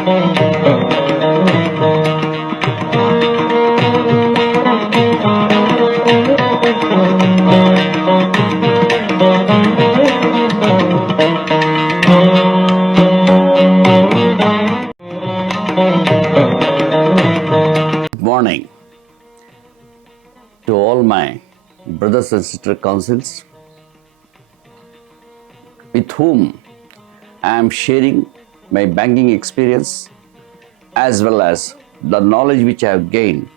Morning to all my brothers and sister counsels with whom I am sharing my banking experience as well as the knowledge which I have gained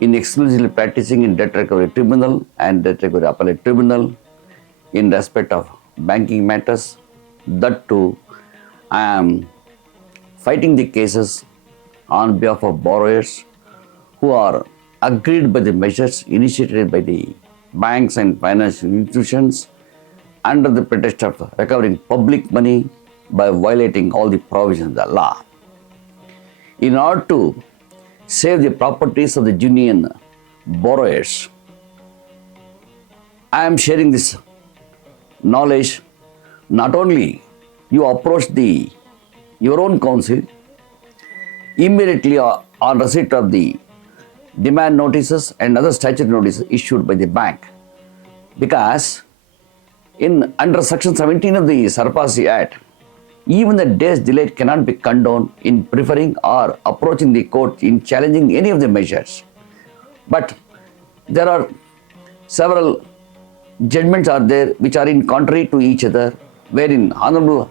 in exclusively practicing in debt recovery tribunal and debt recovery appellate tribunal in respect of banking matters. That too, I am fighting the cases on behalf of borrowers who are aggrieved by the measures initiated by the banks and financial institutions under the pretext of recovering public money by violating all the provisions of the law. In order to save the properties of the genuine borrowers, I am sharing this knowledge. Not only you approach your own counsel immediately on receipt of the demand notices and other statutory notices issued by the bank, because under section 17 of the sarfarsi Act, even the day's delay cannot be condoned in preferring or approaching the court in challenging any of the measures. But there are several judgments are there which are in contrary to each other, wherein Honorable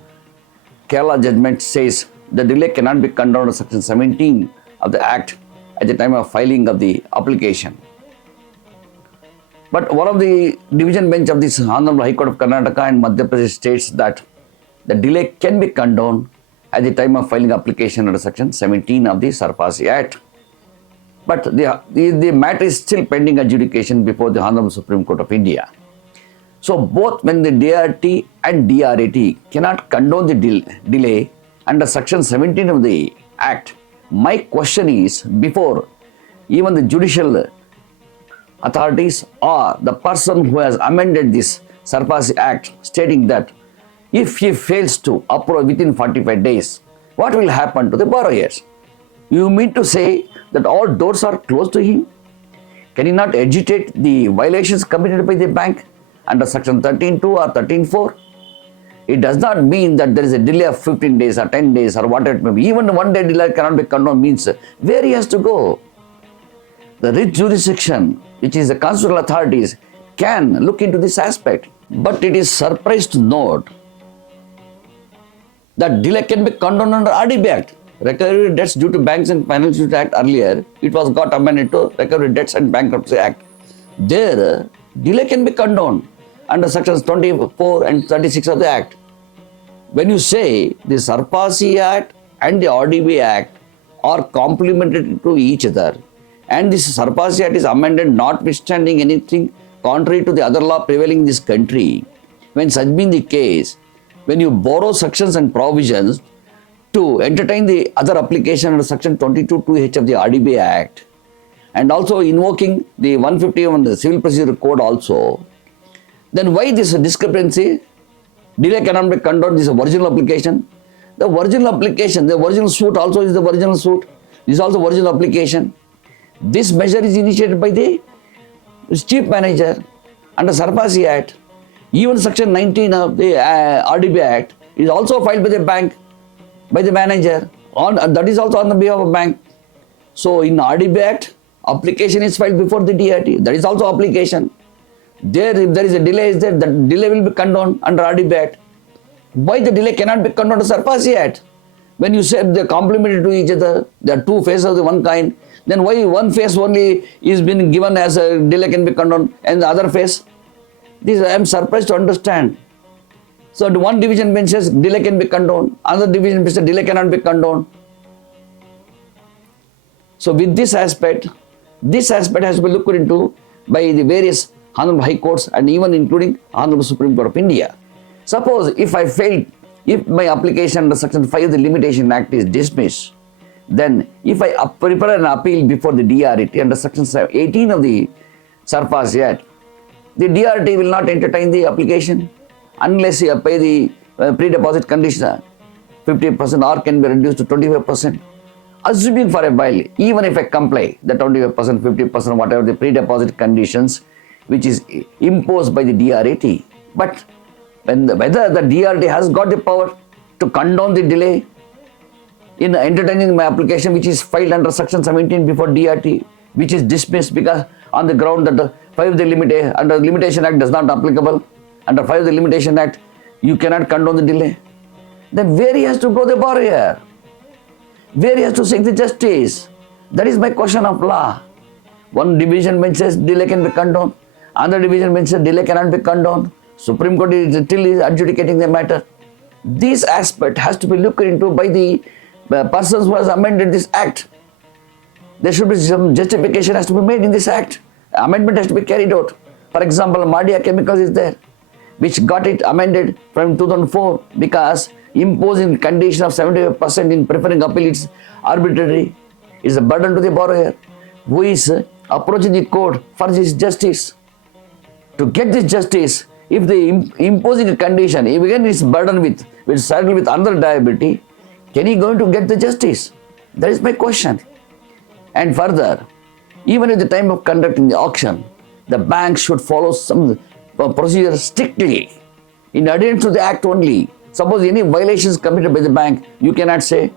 Kerala judgment says the delay cannot be condoned under section 17 of the Act at the time of filing of the application. But one of the division bench of this Honorable High Court of Karnataka and Madhya Pradesh states that the delay can be condoned at the time of filing application under section 17 of the sarfarsi Act. But the matter is still pending adjudication before the Honorable Supreme Court of India. So both when the DRT and DRAT cannot condone the delay under section 17 of the Act, my question is, before even the judicial authorities or the person who has amended this sarfarsi Act, stating that if he fails to approve within 45 days, what will happen to the borrowers? You mean to say that all doors are closed to him? Can he not agitate the violations committed by the bank under section 13.2 or 13.4? It does not mean that there is a delay of 15 days or 10 days or whatever it may be. Even 1 day delay cannot be condoned means where he has to go. The writ jurisdiction, which is the constitutional authorities, can look into this aspect. But it is surprise to note that delay can be condoned under RDB Act. Recovery debts due to banks and financial institutions Act earlier, it was got amended to Recovery Debts and Bankruptcy Act. There, delay can be condoned under sections 24 and 36 of the Act. When you say the sarfarsi Act and the RDB Act are complementary to each other, and this sarfarsi Act is amended notwithstanding anything contrary to the other law prevailing in this country, when such being the case, when you borrow sections and provisions to entertain the other application under section 22(2)(h) of the RDB Act, and also invoking the 151 the Civil Procedure Code also, then why this discrepancy? Delay cannot be condoned. This is original application. The original application, the original suit also is the original suit. This is also original application. This measure is initiated by the chief manager under sarfarsi Act. Even section 19 of the RDB Act is also filed by the bank, by the manager. That is also on the behalf of bank. So in RDB Act, application is filed before the DRT. That is also application. There, if there is a delay, the delay will be condoned under RDB Act. Why the delay cannot be condoned under sarfarsi Act? When you say they are complementary to each other, there are two phases of the one kind, then why one phase only is been given as a delay can be condoned and the other phase? This I am surprised to understand. So the one division bench says delay can be condoned, another division bench says delay cannot be condoned. So with this aspect has to be looked into by the various Honorable High Courts and even including Honorable Supreme Court of India. Suppose if I failed, if my application under Section 5 of the Limitation Act is dismissed, then if I prepare an appeal before the DRT under Section 18 of the sarfarsi Act, the DRT will not entertain the application unless you pay the pre-deposit condition. 50% or can be reduced to 25%. Assuming for a while, even if I comply the 25%, 50%, whatever the pre-deposit conditions which is imposed by the DRAT. But whether the DRT has got the power to condone the delay in entertaining my application which is filed under section 17 before DRT, which is dismissed because on the ground that the 5 the under Limitation Act does not applicable, under 5 the Limitation Act you cannot condone the delay, then where he has to go the borrower? Where he has to seek the justice? That is my question of law. One division bench says delay can be condoned, another division bench says delay cannot be condoned. Supreme Court is still adjudicating the matter. This aspect has to be looked into by the persons who has amended this act. There should be some justification has to be made in this act. Amendment has to be carried out. For example, morthagae chemicals is there, which got it amended from 2004 because imposing condition of 75% in preferring appeal is arbitrary, is a burden to the borrower who is approaching the court for this justice. To get this justice, if the imposing a condition, if again is burdened with saddled with another liability, can he going to get the justice? That is my question. And further, even at the time of conducting the auction, the bank should follow some procedure strictly in adherence to the act only. Suppose any violations committed by the bank, you cannot say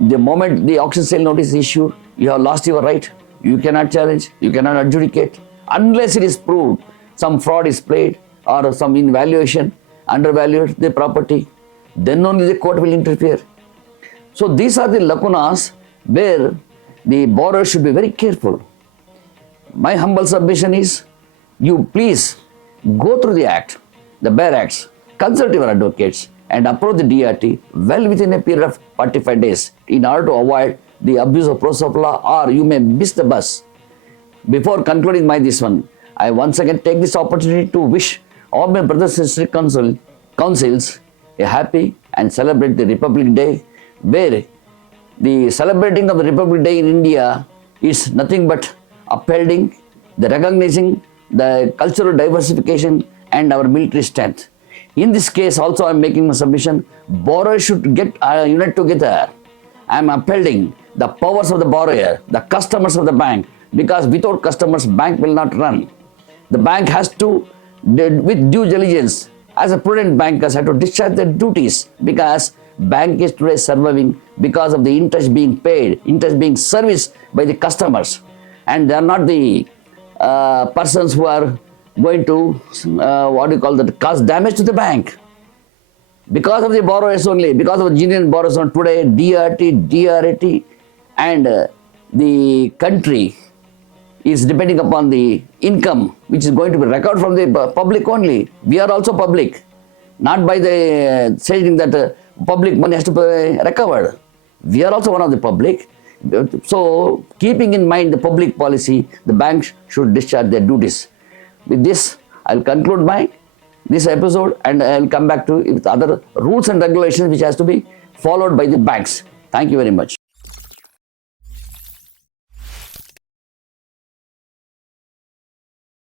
the moment the auction sale notice is issued, you have lost your right. You cannot challenge, you cannot adjudicate unless it is proved some fraud is played or some invaluation, undervalued the property. Then only the court will interfere. So these are the lacunas where the borrower should be very careful. My humble submission is, you please go through the act, the bare acts, consult your advocates and approach the DRT well within a period of 45 days in order to avoid the abuse of process of law, or you may miss the bus. Before concluding this one, I once again take this opportunity to wish all my brothers and sisters councils a happy and celebrate the Republic Day, where the celebrating of the Republic Day in India is nothing but upholding, the recognizing the cultural diversification and our military strength. In this case also I am making a submission, borrowers should get unite together. I am upholding the powers of the borrower, the customers of the bank, because without customers bank will not run. The bank has to, with due diligence, as a prudent bankers have to discharge their duties, because bank is today surviving because of the interest being paid, interest being serviced by the customers, and they are not the persons who are going to cause damage to the bank. Because of the borrowers only, because of genuine borrowers on today, DRT, DRAT and the country is depending upon the income which is going to be recorded from the public only. We are also public, not by the saying that public money has to be recovered. We are also one of the public. So keeping in mind the public policy, the banks should discharge their duties. With this, I will conclude this episode and I will come back to with other rules and regulations which has to be followed by the banks. Thank you very much.